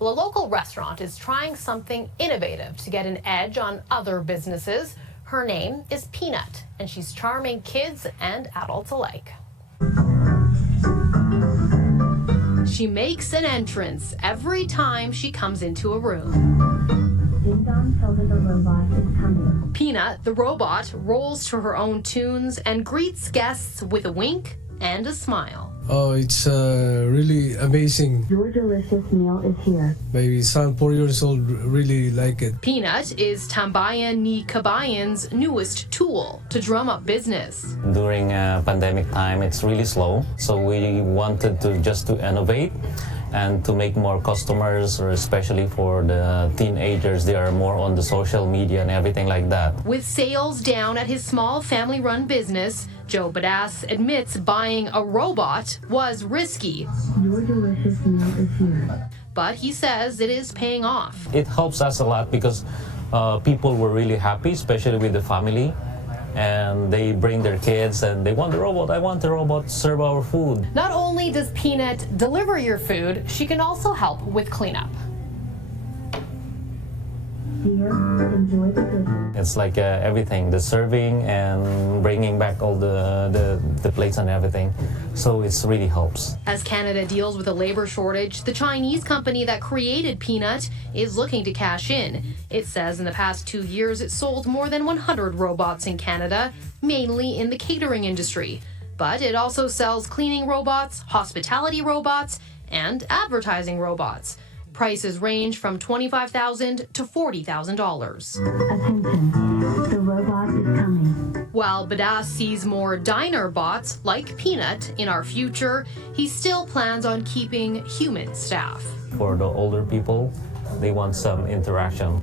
Well, a local restaurant is trying something innovative to get an edge on other businesses. Her name is Peanut, and she's charming kids and adults alike. She makes an entrance every time she comes into a room. Tell her the robot is coming. Peanut, the robot, rolls to her own tunes and greets guests with a wink and a smile. Oh, it's really amazing. Your delicious meal is here. My son, 4 years old, really like it. Peanut is Tambayan Ni Kabayan's newest tool to drum up business. During pandemic time, it's really slow, so we wanted to innovate and to make more customers, or especially for the teenagers. They are more on the social media and everything like that. With sales down at his small family-run business, Joe Badass admits buying a robot was risky. Your delicious meal is here. But he says it is paying off. It helps us a lot because people were really happy, especially with the family. And they bring their kids and they want the robot. I want the robot to serve our food. Not only does Peanut deliver your food, she can also help with cleanup. Dear, enjoy the business. It's like everything, the serving and bringing back all the plates and everything. So it really helps. As Canada deals with a labor shortage, the Chinese company that created Peanut is looking to cash in. It says in the past 2 years it sold more than 100 robots in Canada, mainly in the catering industry. But it also sells cleaning robots, hospitality robots, and advertising robots. Prices range from $25,000 to $40,000. Attention, the robot is coming. While Badass sees more diner bots like Peanut in our future, he still plans on keeping human staff. For the older people, they want some interaction.